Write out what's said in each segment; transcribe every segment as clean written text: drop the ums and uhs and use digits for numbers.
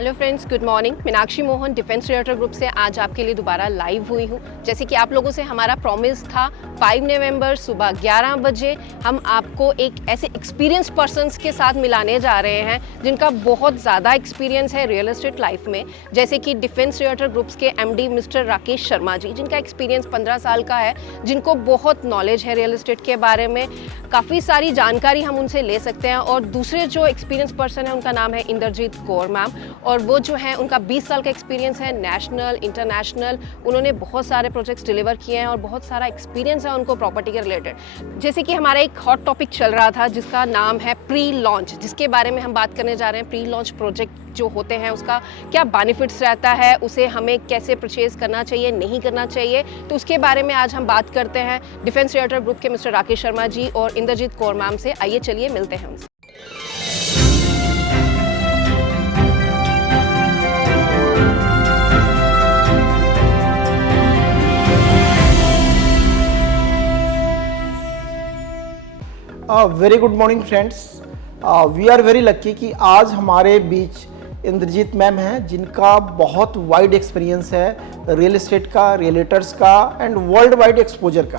Hello friends, good morning. Meenakshi Mohan defence realtor group से आज आपके लिए दोबारा लाइव हुई हूँ। जैसे कि आप लोगों से हमारा प्रॉमिस था, 5 नवंबर सुबह 11 बजे हम आपको एक ऐसे एक्सपीरियंस पर्सन्स के साथ मिलाने जा रहे हैं जिनका बहुत ज़्यादा एक्सपीरियंस है रियल एस्टेट लाइफ में। जैसे कि डिफेंस रियल्टर ग्रुप्स के एमडी मिस्टर राकेश शर्मा जी, जिनका एक्सपीरियंस 15 साल का है, जिनको बहुत नॉलेज है रियल एस्टेट के बारे में, काफ़ी सारी जानकारी हम उनसे ले सकते हैं। और दूसरे जो एक्सपीरियंस पर्सन है उनका नाम है इंद्रजीत कौर मैम, और वो जो है उनका 20 साल का एक्सपीरियंस है, नेशनल इंटरनेशनल। उन्होंने बहुत सारे प्रोजेक्ट्स डिलीवर किए हैं और बहुत सारा एक्सपीरियंस है उनको प्रॉपर्टी के रिलेटेड। जैसे कि हमारा एक हॉट टॉपिक चल रहा था जिसका नाम है प्री लॉन्च, जिसके बारे में हम बात करने जा रहे हैं। प्री लॉन्च प्रोजेक्ट जो होते हैं उसका क्या बेनिफिट्स रहता है, उसे हमें कैसे परचेज करना चाहिए, नहीं करना चाहिए, तो उसके बारे में आज हम बात करते हैं डिफेंस रियल्टर ग्रुप के मिस्टर राकेश शर्मा जी और इंद्रजीत कौर मैम से। आइए चलिए मिलते हैं उनसे। Very good morning friends. We are very lucky कि आज हमारे बीच इंद्रजीत मैम हैं, जिनका बहुत वाइड एक्सपीरियंस है रियल एस्टेट का, रियलेटर्स का एंड वर्ल्ड वाइड एक्सपोजर का।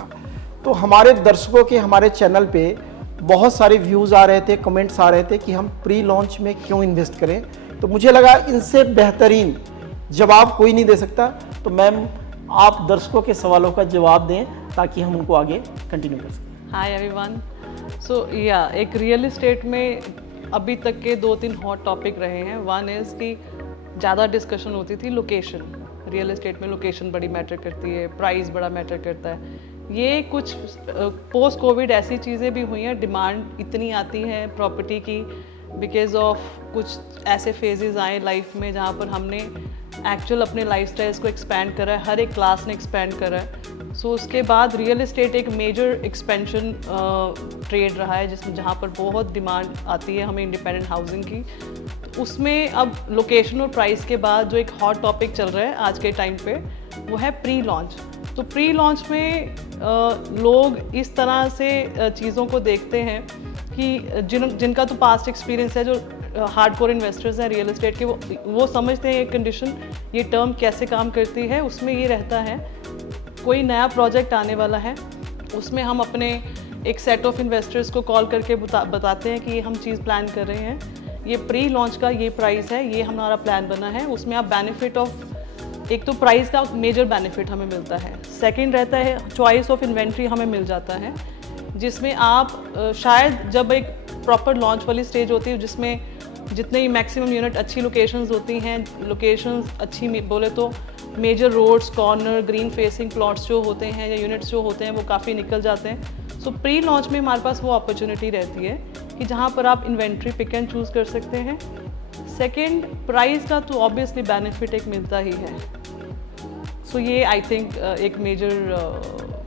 तो हमारे दर्शकों के हमारे चैनल पे बहुत सारे व्यूज़ आ रहे थे, कमेंट्स आ रहे थे कि हम प्री लॉन्च में क्यों इन्वेस्ट करें। तो मुझे लगा इनसे बेहतरीन जवाब कोई नहीं दे सकता, तो मैम आप दर्शकों के सवालों का जवाब दें ताकि हम उनको आगे कंटिन्यू कर सकें। Hi everyone. सो या एक रियल एस्टेट में अभी तक के 2-3 हॉट टॉपिक रहे हैं। वन इज़ कि ज़्यादा डिस्कशन होती थी लोकेशन। रियल एस्टेट में लोकेशन बड़ी मैटर करती है, प्राइस बड़ा मैटर करता है। ये कुछ पोस्ट कोविड ऐसी चीज़ें भी हुई हैं, डिमांड इतनी आती है प्रॉपर्टी की बिकॉज ऑफ कुछ ऐसे फेजेस आए लाइफ में जहाँ पर हमने एक्चुअल अपने लाइफस्टाइल्स को एक्सपैंड करा है, हर एक क्लास ने एक्सपैंड करा है। सो उसके बाद रियल एस्टेट एक मेजर एक्सपेंशन ट्रेड रहा है जिसमें जहाँ पर बहुत डिमांड आती है हमें इंडिपेंडेंट हाउसिंग की। तो उसमें अब लोकेशन और प्राइस के बाद जो एक हॉट टॉपिक चल रहा है आज के टाइम पे वो है प्री लॉन्च। तो प्री लॉन्च में लोग इस तरह से चीज़ों को देखते हैं कि जिनका तो पास्ट एक्सपीरियंस है, जो हार्डकोर इन्वेस्टर्स हैं रियल एस्टेट के, वो समझते हैं ये कंडीशन, ये टर्म कैसे काम करती है। उसमें ये रहता है कोई नया प्रोजेक्ट आने वाला है, उसमें हम अपने एक सेट ऑफ इन्वेस्टर्स को कॉल करके बताते हैं कि ये हम चीज़ प्लान कर रहे हैं, ये प्री लॉन्च का ये प्राइस है, ये हमारा प्लान बना है। उसमें आप बेनिफिट ऑफ, एक तो प्राइस का मेजर बेनिफिट हमें मिलता है, सेकंड रहता है चॉइस ऑफ इन्वेंट्री हमें मिल जाता है, जिसमें आप शायद जब एक प्रॉपर लॉन्च वाली स्टेज होती है जिसमें जितने मैक्सिमम यूनिट अच्छी लोकेशंस होती हैं, लोकेशंस अच्छी बोले तो major roads, corner, green facing plots जो होते हैं या यूनिट्स जो होते हैं वो काफ़ी निकल जाते हैं। सो प्री लॉन्च में हमारे पास वो अपॉर्चुनिटी रहती है कि जहाँ पर आप इन्वेंट्री पिक एंड चूज़ कर सकते हैं। सेकंड, प्राइस का तो ऑब्वियसली बेनिफिट एक मिलता ही है। सो ये आई थिंक एक मेजर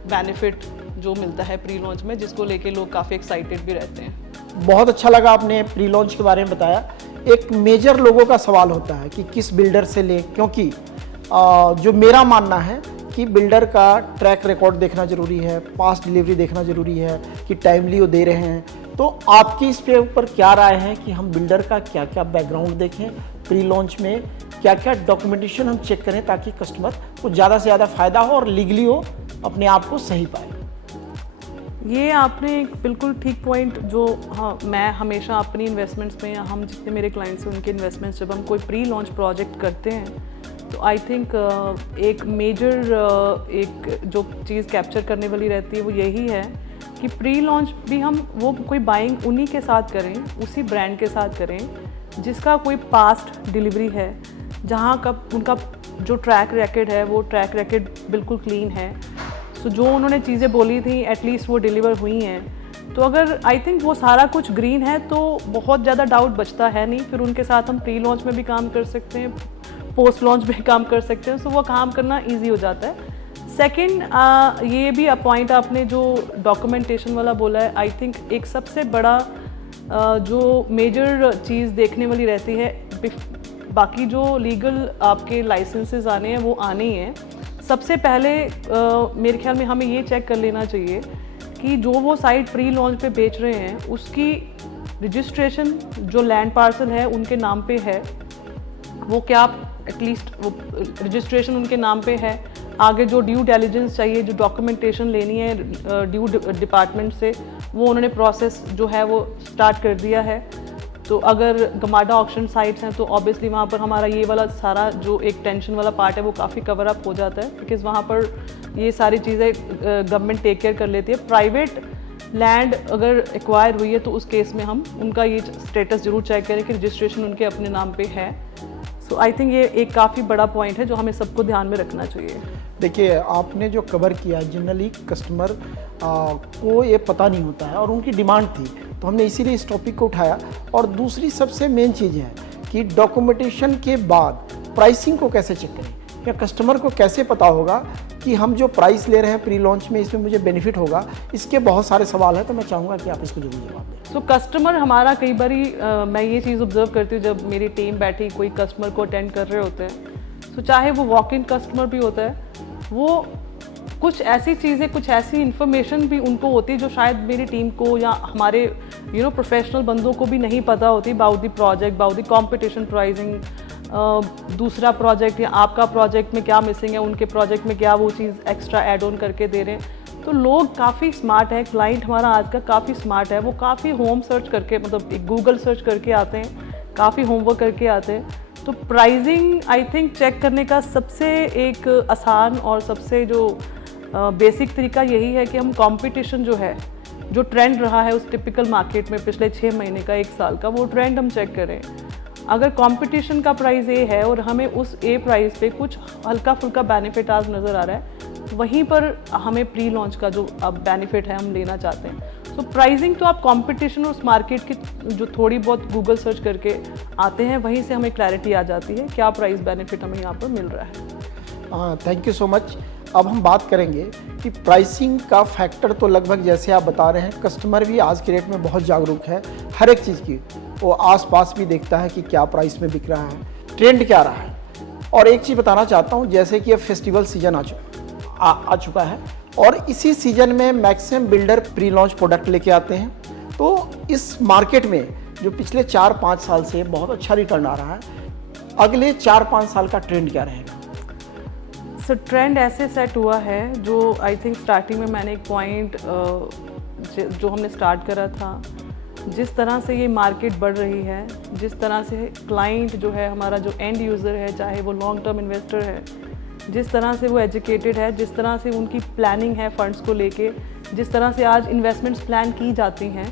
बेनिफिट जो मिलता है प्री लॉन्च में, जिसको लेके लोग काफ़ी एक्साइटेड भी रहते हैं। बहुत अच्छा लगा आपने प्री लॉन्च के बारे में बताया। एक मेजर लोगों का सवाल होता है कि किस बिल्डर से ले, क्योंकि जो मेरा मानना है कि बिल्डर का ट्रैक रिकॉर्ड देखना ज़रूरी है, पास्ट डिलीवरी देखना ज़रूरी है कि टाइमली वो दे रहे हैं। तो आपकी इस पे ऊपर क्या राय है कि हम बिल्डर का क्या क्या बैकग्राउंड देखें, प्री लॉन्च में क्या क्या डॉक्यूमेंटेशन हम चेक करें ताकि कस्टमर को ज़्यादा से ज़्यादा फ़ायदा हो और लीगली हो अपने आप को सही पाए? ये आपने एक बिल्कुल ठीक पॉइंट जो, हाँ, मैं हमेशा अपनी इन्वेस्टमेंट्स में, या हम जितने मेरे क्लाइंट्स हैं उनके इन्वेस्टमेंट्स, जब हम कोई प्री लॉन्च प्रोजेक्ट करते हैं तो आई थिंक एक मेजर एक जो चीज़ कैप्चर करने वाली रहती है वो यही है कि प्री लॉन्च भी हम वो कोई बाइंग उन्हीं के साथ करें, उसी ब्रांड के साथ करें जिसका कोई पास्ट डिलीवरी है, जहाँ का उनका जो ट्रैक रिकॉर्ड है वो ट्रैक रिकॉर्ड बिल्कुल क्लीन है। सो जो उन्होंने चीज़ें बोली थी एटलीस्ट वो डिलीवर हुई हैं। तो अगर आई थिंक वो सारा कुछ ग्रीन है तो बहुत ज़्यादा डाउट बचता है नहीं, फिर उनके साथ हम प्री लॉन्च में भी काम कर सकते हैं, पोस्ट लॉन्च में काम कर सकते हैं। सो वो काम करना ईजी हो जाता है। सेकंड, ये भी पॉइंट आपने जो डॉक्यूमेंटेशन वाला बोला है, आई थिंक एक सबसे बड़ा जो मेजर चीज़ देखने वाली रहती है, बाकी जो लीगल आपके लाइसेंसेस आने हैं वो आने ही हैं। सबसे पहले मेरे ख्याल में हमें ये चेक कर लेना चाहिए कि जो वो साइट प्री लॉन्च पे बेच रहे हैं उसकी रजिस्ट्रेशन जो लैंड पार्सल है उनके नाम पे है। वो क्या एटलीस्ट वो रजिस्ट्रेशन उनके नाम पे है, आगे जो ड्यू डिलिजेंस चाहिए, जो डॉक्यूमेंटेशन लेनी है ड्यू डिपार्टमेंट से, वो उन्होंने प्रोसेस जो है वो स्टार्ट कर दिया है। तो अगर गमाडा ऑक्शन साइट्स हैं तो ऑब्वियसली वहाँ पर हमारा ये वाला सारा जो एक टेंशन वाला पार्ट है वो काफ़ी कवर अप हो जाता है, बिकॉज़ वहाँ पर ये सारी चीज़ें गवर्नमेंट टेक केयर कर लेती है। प्राइवेट लैंड अगर एक्वायर हुई है तो उस केस में हम उनका ये स्टेटस ज़रूर चेक करें कि रजिस्ट्रेशन उनके अपने नाम पे है। सो आई थिंक ये एक काफ़ी बड़ा पॉइंट है जो हमें सबको ध्यान में रखना चाहिए। देखिए, आपने जो कवर किया, जनरली कस्टमर को ये पता नहीं होता है और उनकी डिमांड थी, तो हमने इसीलिए इस टॉपिक को उठाया। और दूसरी सबसे मेन चीज़ है कि डॉक्यूमेंटेशन के बाद प्राइसिंग को कैसे चेक करें, या कस्टमर को कैसे पता होगा कि हम जो प्राइस ले रहे हैं प्री लॉन्च में इसमें मुझे बेनिफिट होगा। इसके बहुत सारे सवाल हैं, तो मैं चाहूँगा कि आप इसको जरूर जवाब दें। सो कस्टमर हमारा कई बारी मैं ये चीज़ ऑब्जर्व करती हूँ जब मेरी टीम बैठी कोई कस्टमर को अटेंड कर रहे होते हैं, तो चाहे वो वॉक इन कस्टमर भी होता है, वो कुछ ऐसी चीज़ें, कुछ ऐसी इन्फॉर्मेशन भी उनको होती है जो शायद मेरी टीम को या हमारे प्रोफेशनल बंदों को भी नहीं पता होती about the project, about the competition pricing, दूसरा प्रोजेक्ट या आपका प्रोजेक्ट में क्या मिसिंग है, उनके प्रोजेक्ट में क्या वो चीज़ एक्स्ट्रा ऐड ऑन करके दे रहे हैं। तो लोग काफ़ी स्मार्ट है, क्लाइंट हमारा आज का काफ़ी स्मार्ट है, वो काफ़ी होम सर्च करके, मतलब गूगल सर्च करके आते हैं, काफ़ी होमवर्क करके आते हैं। तो प्राइसिंग आई थिंक चेक करने का सबसे एक आसान और सबसे जो बेसिक तरीका यही है कि हम कंपटीशन जो है, जो ट्रेंड रहा है उस टिपिकल मार्केट में पिछले 6 महीने का, 1 साल का, वो ट्रेंड हम चेक करें। अगर कंपटीशन का प्राइस ए है और हमें उस ए प्राइस पे कुछ हल्का फुल्का बेनिफिट आज नज़र आ रहा है, वहीं पर हमें प्री लॉन्च का जो अब बेनिफिट है हम लेना चाहते हैं। तो प्राइसिंग तो आप कंपटीशन और उस मार्केट की जो थोड़ी बहुत गूगल सर्च करके आते हैं, वहीं से हमें क्लैरिटी आ जाती है क्या प्राइस बेनिफिट हमें यहाँ पर मिल रहा है। Thank you so much. अब हम बात करेंगे कि प्राइसिंग का फैक्टर तो लगभग जैसे आप बता रहे हैं, कस्टमर भी आज के रेट में बहुत जागरूक है हर एक चीज़ की, वो आसपास भी देखता है कि क्या प्राइस में बिक रहा है, ट्रेंड क्या रहा है। और एक चीज़ बताना चाहता हूँ, जैसे कि अब फेस्टिवल सीजन आ चुका है और इसी सीजन में maximum builder pre launch product लेके आते हैं। तो इस मार्केट में जो पिछले 4-5 साल से बहुत अच्छा रिटर्न आ रहा है, अगले 4-5 साल का ट्रेंड क्या रहेगा? सो ट्रेंड ऐसे सेट हुआ है जो आई थिंक स्टार्टिंग में मैंने एक पॉइंट जो हमने स्टार्ट करा था, जिस तरह से ये मार्केट बढ़ रही है, जिस तरह से क्लाइंट जो है हमारा, जो एंड यूज़र है, चाहे वो लॉन्ग टर्म इन्वेस्टर है, जिस तरह से वो एजुकेटेड है, जिस तरह से उनकी प्लानिंग है फंड्स को लेके, जिस तरह से आज इन्वेस्टमेंट्स प्लान की जाती हैं,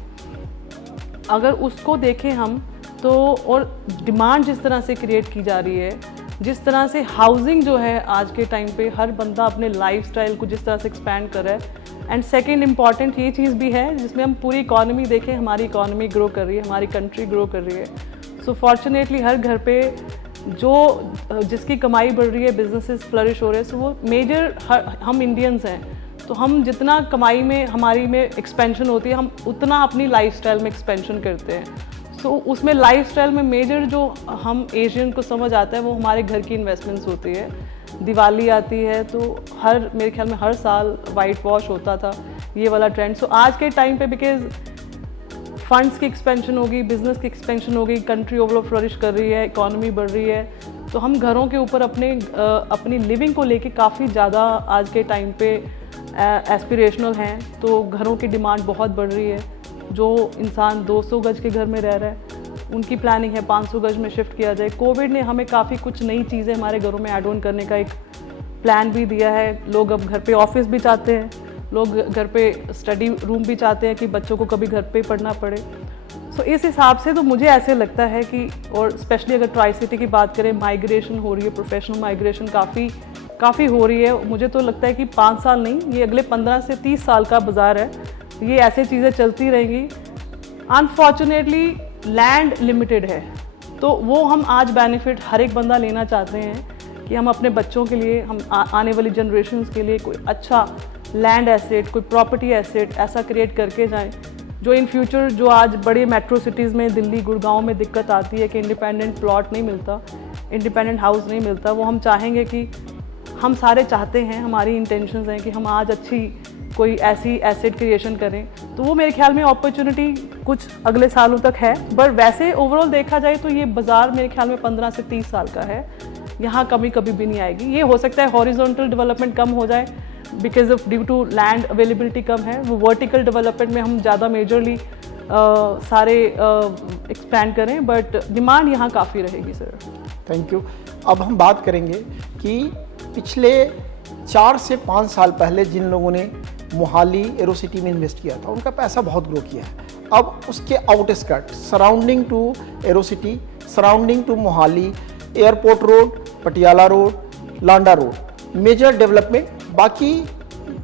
अगर उसको देखें हम तो, और डिमांड जिस तरह से क्रिएट की जा रही है, जिस तरह से हाउसिंग जो है आज के टाइम पे हर बंदा अपने लाइफस्टाइल को जिस तरह से एक्सपैंड कर रहा है, एंड सेकंड इम्पॉर्टेंट ये चीज़ भी है जिसमें हम पूरी इकॉनमी देखें, हमारी इकॉनमी ग्रो कर रही है, हमारी कंट्री ग्रो कर रही है। सो फॉर्चुनेटली हर घर पे जो जिसकी कमाई बढ़ रही है, बिजनेसेस फ्लरिश हो रहे हैं, सो वो मेजर हम इंडियंस हैं, तो हम जितना कमाई में हमारी में एक्सपेंशन होती है, हम उतना अपनी लाइफस्टाइल में एक्सपेंशन करते हैं। सो उसमें लाइफस्टाइल में मेजर जो हम एशियन को समझ आता है वो हमारे घर की इन्वेस्टमेंट्स होती है। दिवाली आती है तो मेरे ख्याल में हर साल वाइट वॉश होता था, ये वाला ट्रेंड। सो आज के टाइम पे बिकॉज फंड्स की एक्सपेंशन होगी, बिजनेस की एक्सपेंशन होगी, कंट्री ओवरऑल फ्लरिश कर रही है, इकॉनमी बढ़ रही है, तो हम घरों के ऊपर अपनी लिविंग को लेके काफ़ी ज़्यादा आज के टाइम पे एस्पिरेशनल हैं। तो घरों की डिमांड बहुत बढ़ रही है। जो इंसान 200 गज के घर में रह रहा है, उनकी प्लानिंग है 500 गज में शिफ्ट किया जाए। कोविड ने हमें काफ़ी कुछ नई चीज़ें हमारे घरों में ऐड ऑन करने का एक प्लान भी दिया है। लोग अब घर पे ऑफिस भी चाहते हैं, लोग घर पे स्टडी रूम भी चाहते हैं कि बच्चों को कभी घर पे ही पढ़ना पड़े। सो इस हिसाब से तो मुझे ऐसे लगता है कि, और स्पेशली अगर ट्राई सिटी की बात करें, माइग्रेशन हो रही है, प्रोफेशनल माइग्रेशन काफ़ी हो रही है। मुझे तो लगता है कि 5 साल नहीं, ये अगले 15 से 30 साल का बाज़ार है, ये ऐसे चीज़ें चलती रहेंगी। अनफॉर्चुनेटली लैंड लिमिटेड है, तो वो हम आज बेनिफिट हर एक बंदा लेना चाहते हैं कि हम अपने बच्चों के लिए, हम आने वाली जनरेशन्स के लिए कोई अच्छा लैंड एसेट, कोई प्रॉपर्टी एसेट ऐसा क्रिएट करके जाएं जो इन फ्यूचर, जो आज बड़े मेट्रो सिटीज़ में, दिल्ली, गुड़गांव में दिक्कत आती है कि इंडिपेंडेंट प्लॉट नहीं मिलता, इंडिपेंडेंट हाउस नहीं मिलता, वो हम चाहेंगे कि, हम सारे चाहते हैं, हमारी इंटेंशंस हैं कि हम आज अच्छी कोई ऐसी एसेट क्रिएशन करें, तो वो मेरे ख्याल में अपॉर्चुनिटी कुछ अगले सालों तक है। बट वैसे ओवरऑल देखा जाए तो ये बाज़ार मेरे ख्याल में 15 से 30 साल का है, यहाँ कमी कभी भी नहीं आएगी। ये हो सकता है हॉरिजॉन्टल डेवलपमेंट कम हो जाए because of due to land availability कम है, वो वर्टिकल डेवलपमेंट में हम ज़्यादा मेजरली सारे एक्सपैंड करें, बट डिमांड यहाँ काफ़ी रहेगी सर। Thank you. अब हम बात करेंगे कि पिछले 4 से 5 साल पहले जिन लोगों ने मोहाली एरोसिटी में इन्वेस्ट किया था, उनका पैसा बहुत ग्रो किया है। अब उसके outskirt surrounding to Aerocity, surrounding to Mohali, airport road, Patiala road, Landa road, major development, बाकी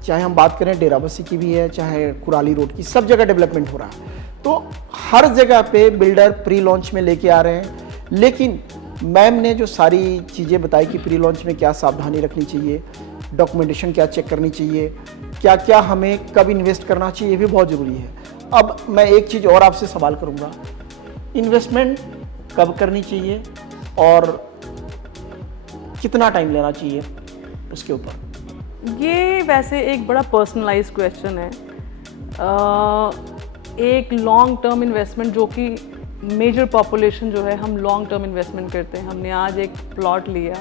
चाहे हम बात करें डेराबस्सी की भी है, चाहे कुराली रोड की, सब जगह डेवलपमेंट हो रहा है। तो हर जगह पे बिल्डर प्री लॉन्च में लेके आ रहे हैं। लेकिन मैम ने जो सारी चीज़ें बताई कि प्री लॉन्च में क्या सावधानी रखनी चाहिए, डॉक्यूमेंटेशन क्या चेक करनी चाहिए, क्या क्या हमें कब इन्वेस्ट करना चाहिए, ये भी बहुत ज़रूरी है। अब मैं एक चीज़ और आपसे सवाल करूँगा, इन्वेस्टमेंट कब करनी चाहिए और कितना टाइम लेना चाहिए उसके ऊपर? ये वैसे एक बड़ा पर्सनलाइज्ड क्वेश्चन है। एक लॉन्ग टर्म इन्वेस्टमेंट जो कि मेजर पॉपुलेशन जो है, हम लॉन्ग टर्म इन्वेस्टमेंट करते हैं। हमने आज एक प्लॉट लिया,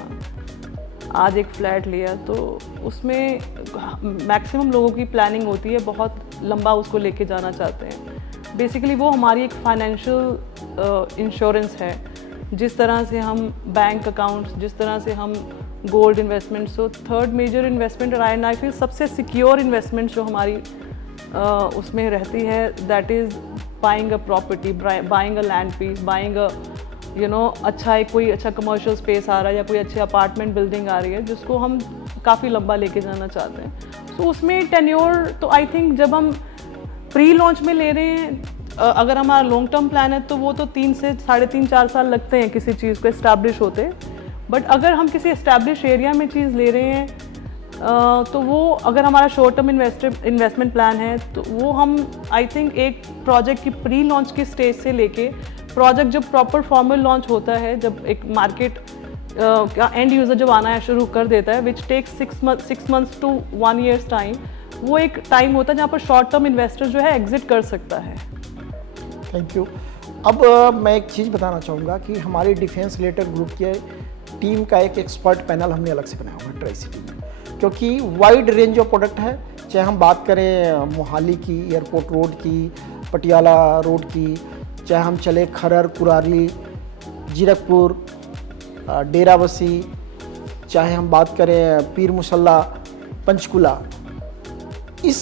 आज एक फ्लैट लिया, तो उसमें मैक्सिमम लोगों की प्लानिंग होती है, बहुत लंबा उसको लेके जाना चाहते हैं। बेसिकली वो हमारी एक फाइनेंशियल इंश्योरेंस है। जिस तरह से हम बैंक अकाउंट्स, जिस तरह से हम gold investment, so third major investment और आई फील सबसे सिक्योर इन्वेस्टमेंट जो हमारी उसमें रहती है, that is buying a property, buying a land piece, buying a अच्छा एक कोई अच्छा कमर्शियल स्पेस आ रहा है या कोई अच्छी अपार्टमेंट बिल्डिंग आ रही है जिसको हम काफ़ी लंबा लेके जाना चाहते हैं। तो उसमें टेन्योर तो आई थिंक जब हम प्री लॉन्च में ले रहे हैं, अगर हमारा लॉन्ग टर्म प्लान है तो वो तो 3 से 3.5-4 साल लगते हैं किसी चीज़ को इस्टेब्लिश होते। बट अगर हम किसी इस्टेब्लिश एरिया में चीज़ ले रहे हैं तो वो अगर हमारा शॉर्ट टर्म इन्वेस्टमेंट प्लान है तो वो हम आई थिंक एक प्रोजेक्ट की प्री लॉन्च की स्टेज से लेके प्रोजेक्ट जब प्रॉपर फॉर्मल लॉन्च होता है, जब एक मार्केट का एंड यूज़र जब आना है शुरू कर देता है, which takes 6 months to 1 year's time, वो एक टाइम होता है जहाँ पर शॉर्ट टर्म इन्वेस्टर जो है एग्जिट कर सकता है। Thank you. अब मैं एक चीज़ बताना चाहूँगा कि हमारी डिफेंस रिलेटेड ग्रुप के टीम का एक एक्सपर्ट पैनल हमने अलग से बनाया हुआ है ट्राई सिटी में, क्योंकि वाइड रेंज ऑफ प्रोडक्ट है। चाहे हम बात करें मोहाली की, एयरपोर्ट रोड की, पटियाला रोड की, चाहे हम चले खरर, कुराली, जीरकपुर, डेराबस्सी, चाहे हम बात करें पीर मुसल्ला, पंचकुला, इस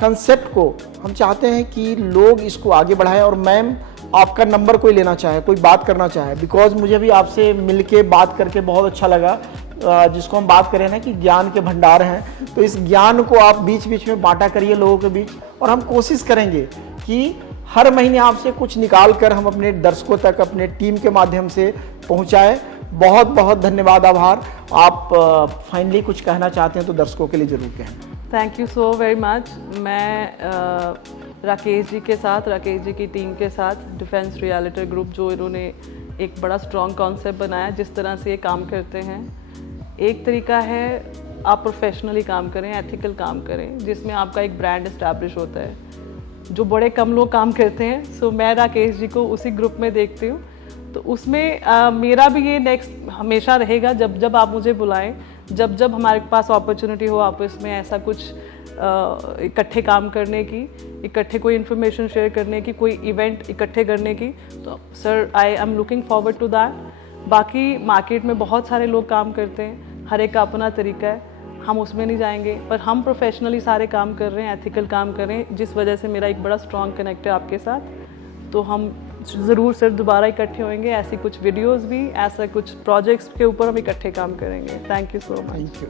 कंसेप्ट को हम चाहते हैं कि लोग इसको आगे बढ़ाएं। और मैम आपका नंबर कोई लेना चाहे, कोई बात करना चाहे, बिकॉज मुझे भी आपसे मिलके बात करके बहुत अच्छा लगा। जिसको हम बात करें ना कि ज्ञान के भंडार हैं, तो इस ज्ञान को आप बीच बीच में बांटा करिए लोगों के बीच, और हम कोशिश करेंगे कि हर महीने आपसे कुछ निकाल कर हम अपने दर्शकों तक अपने टीम के माध्यम से पहुंचाएं। बहुत बहुत धन्यवाद, आभार। आप फाइनली कुछ कहना चाहते हैं तो दर्शकों के लिए ज़रूर कहें। Thank you so very much. मैं राकेश जी के साथ, राकेश जी की टीम के साथ, डिफेंस रियल्टर ग्रुप जो इन्होंने एक बड़ा स्ट्रॉन्ग कॉन्सेप्ट बनाया, जिस तरह से ये काम करते हैं, एक तरीका है आप प्रोफेशनली काम करें, एथिकल काम करें, जिसमें आपका एक ब्रांड इस्टेब्लिश होता है, जो बड़े कम लोग काम करते हैं। सो मैं राकेश जी को उसी ग्रुप में देखती हूँ। तो उसमें मेरा भी ये नेक्स्ट हमेशा रहेगा, जब जब आप मुझे बुलाएं, जब जब हमारे पास अपॉर्चुनिटी हो आपस में ऐसा कुछ इकट्ठे काम करने की, इकट्ठे कोई इन्फॉर्मेशन शेयर करने की, कोई इवेंट इकट्ठे करने की, तो sir I am looking forward to that. बाकी मार्केट में बहुत सारे लोग काम करते हैं, हर एक का अपना तरीका है, हम उसमें नहीं जाएंगे, पर हम प्रोफेशनली सारे काम कर रहे हैं, एथिकल काम कर रहे हैं, जिस वजह से मेरा एक बड़ा स्ट्रॉन्ग कनेक्ट है आपके साथ। तो हम ज़रूर सर दोबारा इकट्ठे होंगे, ऐसी कुछ वीडियोस भी, ऐसा कुछ प्रोजेक्ट्स के ऊपर हम इकट्ठे काम करेंगे। Thank you so much. Thank you.